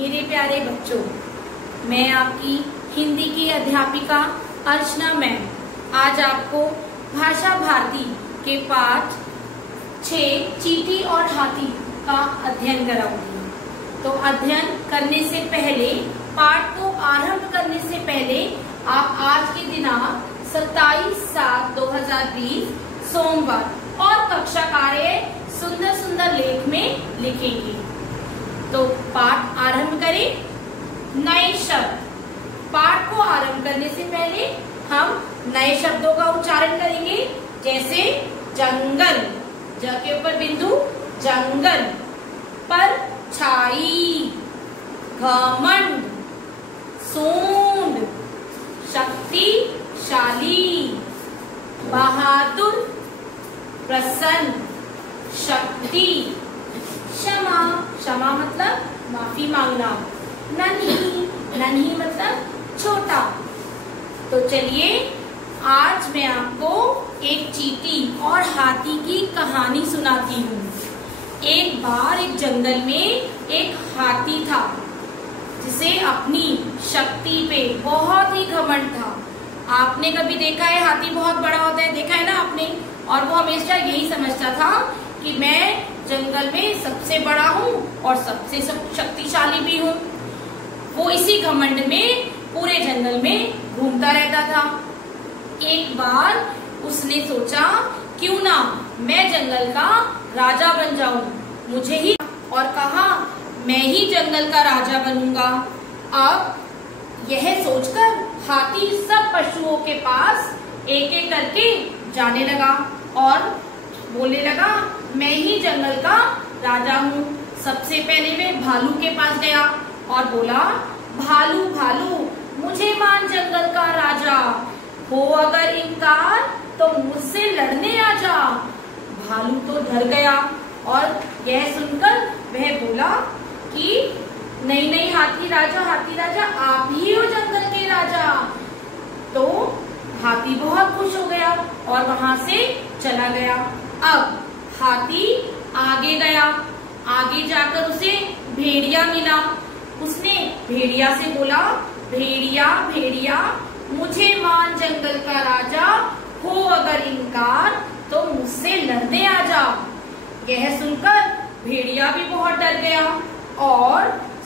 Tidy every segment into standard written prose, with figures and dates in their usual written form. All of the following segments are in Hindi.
मेरे प्यारे बच्चों, मैं आपकी हिंदी की अध्यापिका अर्चना मैम आज आपको भाषा भारती के पाठ 6 चींटी और हाथी का अध्ययन कराऊंगी। तो अध्ययन करने से पहले, पाठ को आरंभ करने से पहले आप आज के दिनांक 27/7/2020 सोमवार और कक्षा कार्य सुंदर सुंदर लेख में लिखेंगे। तो पाठ आरंभ करें। नए शब्द। पाठ को आरंभ करने से पहले हम नए शब्दों का उच्चारण करेंगे, जैसे जंगल, ज के ऊपर बिंदु, जंगल। परछाई, घमंड, सूंड, शक्तिशाली, बहादुर, प्रसन्न, शक्ति, क्षमा, क्षमा मतलब माफी मांगना, नन्ही, नन्ही मतलब छोटा। तो चलिए आज मैं आपको एक चींटी और हाथी की कहानी सुनाती हूँ। एक बार एक जंगल में एक हाथी था जिसे अपनी शक्ति पे बहुत ही घमंड था। आपने कभी देखा है हाथी बहुत बड़ा होता है, देखा है ना आपने? और वो हमेशा यही समझता था कि मैं जंगल में सबसे बड़ा हूँ और सबसे शक्तिशाली भी हूँ। वो इसी घमंड में पूरे जंगल में घूमता रहता था। एक बार उसने सोचा, क्यों ना मैं जंगल का राजा बन जाऊं, मुझे ही, और कहा मैं ही जंगल का राजा बनूंगा। अब यह सोचकर हाथी सब पशुओं के पास एक एक करके जाने लगा और बोलने लगा, मैं ही जंगल का राजा हूँ। सबसे पहले मैं भालू के पास गया और बोला, भालू भालू मुझे मान जंगल का राजा, हो अगर इनकार तो मुझसे लड़ने आ जा। भालू तो डर गया और यह सुनकर वह बोला कि नहीं नहीं हाथी राजा आप ही हो जंगल के राजा। तो हाथी बहुत खुश हो गया और वहां से चला गया। अब हाथी आगे गया, आगे जाकर उसे भेड़िया मिला। उसने भेड़िया से बोला, भेड़िया भेड़िया मुझे मान जंगल का राजा, हो अगर इनकार तो मुझसे लड़ने आ जा। यह सुनकर भेड़िया भी बहुत डर गया और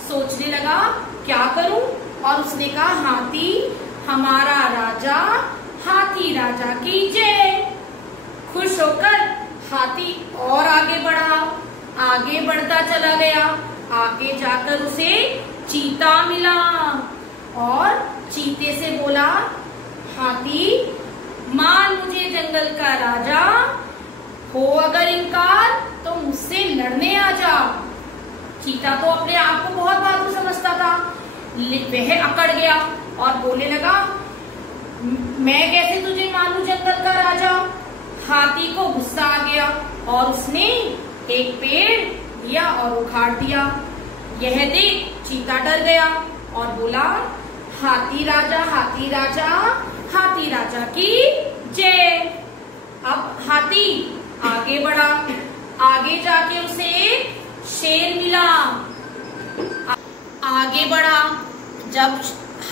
सोचने लगा क्या करूं, और उसने कहा, हाथी हमारा राजा, हाथी राजा की जय। खुश होकर हाथी और आगे बढ़ा, आगे बढ़ता चला गया। आगे जाकर उसे चीता मिला और चीते से बोला, हाथी मान मुझे जंगल का राजा, हो अगर इनकार तो मुझसे लड़ने आ जा। चीता तो अपने आप को बहुत बहादुर समझता था। वह अकड़ गया और बोलने लगा, मैं कैसे तुझे मानूं जंगल का राजा। हाथी को गुस्सा आ गया और उसने एक पेड़ लिया और उखाड़ दिया। यह देख चीता डर गया और बोला, हाथी राजा हाथी राजा की जय। अब हाथी आगे बढ़ा, आगे जाके उसे शेर मिला। आगे बढ़ा, जब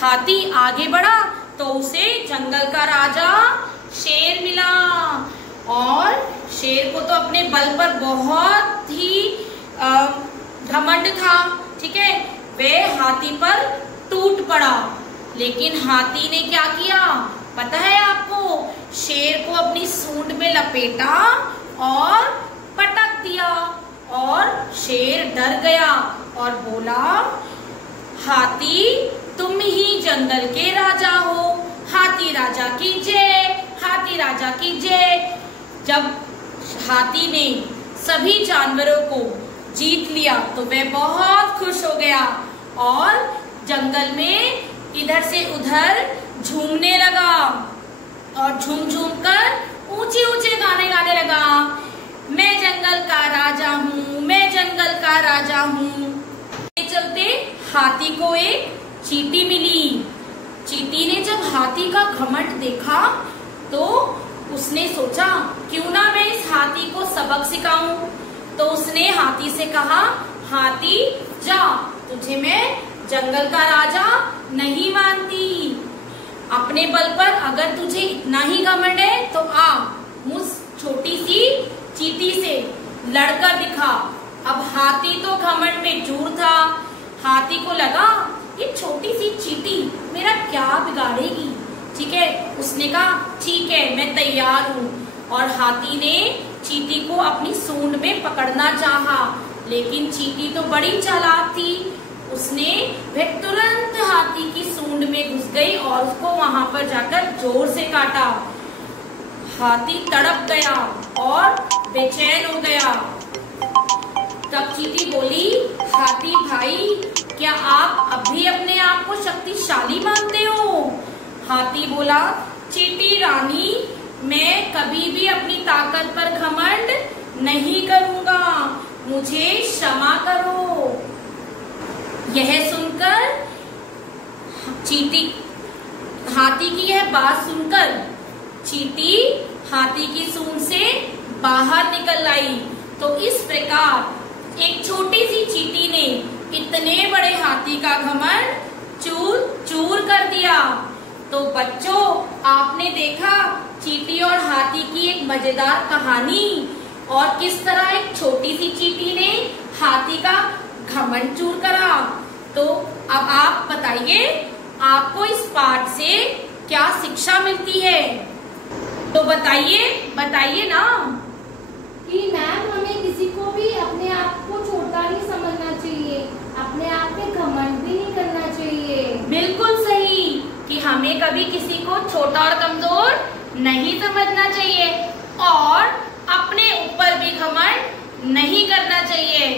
हाथी आगे बढ़ा तो उसे जंगल का राजा शेर मिला और शेर को तो अपने बल पर बहुत ही घमंड था, ठीक है। वह हाथी पर टूट पड़ा, लेकिन हाथी ने क्या किया पता है आपको? शेर को अपनी सूंड में लपेटा और पटक दिया और शेर डर गया और बोला, हाथी तुम ही जंगल के राजा हो, हाथी राजा की जय, हाथी राजा की जय। जब हाथी ने सभी जानवरों को जीत लिया तो वह बहुत खुश हो गया और जंगल में इधर से उधर झूमने लगा और झूम झूम कर ऊंचे ऊंचे गाने गाने लगा, मैं जंगल का राजा हूँ, मैं जंगल का राजा हूँ। चलते हाथी को एक चींटी मिली। चींटी ने जब हाथी का घमंड देखा तो उसने सोचा, क्यों ना मैं इस हाथी को सबक सिखाऊं। तो उसने हाथी से कहा, हाथी जा, तुझे तुझे मैं जंगल का राजा नहीं मानती। अपने बल पर अगर तुझे इतना ही घमंड है तो आ मुझ छोटी सी चींटी से लड़कर दिखा। अब हाथी तो घमंड में चूर था। हाथी को लगा ये छोटी सी चींटी मेरा क्या बिगाड़ेगी। ठीक है, उसने कहा ठीक है मैं तैयार हूँ। और हाथी ने चींटी को अपनी सूंड में पकड़ना चाहा, लेकिन चींटी तो बड़ी चालाक थी। उसने वह तुरंत हाथी की सूंड में घुस गई और उसको वहां पर जाकर जोर से काटा। हाथी तड़प गया और बेचैन हो गया। तब चींटी बोली, हाथी भाई क्या आप अब भी अपने आप को शक्तिशाली मानते हो? हाथी बोला, चींटी रानी मैं कभी भी अपनी ताकत पर घमंड नहीं करूंगा, मुझे क्षमा करो। यह सुनकर हाथी की यह बात सुनकर चींटी हाथी की सूंड से बाहर निकल आई। तो इस प्रकार एक छोटी सी चींटी ने इतने बड़े हाथी का घमंड चूर चूर कर दिया। तो बच्चों, आपने देखा चींटी और हाथी की एक मजेदार कहानी, और किस तरह एक छोटी सी चींटी ने हाथी का घमंड चूर करा। तो अब आप बताइए आपको इस पाठ से क्या शिक्षा मिलती है? तो बताइए ना। कि मैम हमें किसी को भी अपने आप को छोटा नहीं समझना चाहिए, अपने आप पे घमंड भी नहीं करना चाहिए। बिल्कुल सही कि हमें कभी किसी को छोटा और कमजोर नहीं समझना चाहिए और अपने ऊपर भी घमंड नहीं करना चाहिए।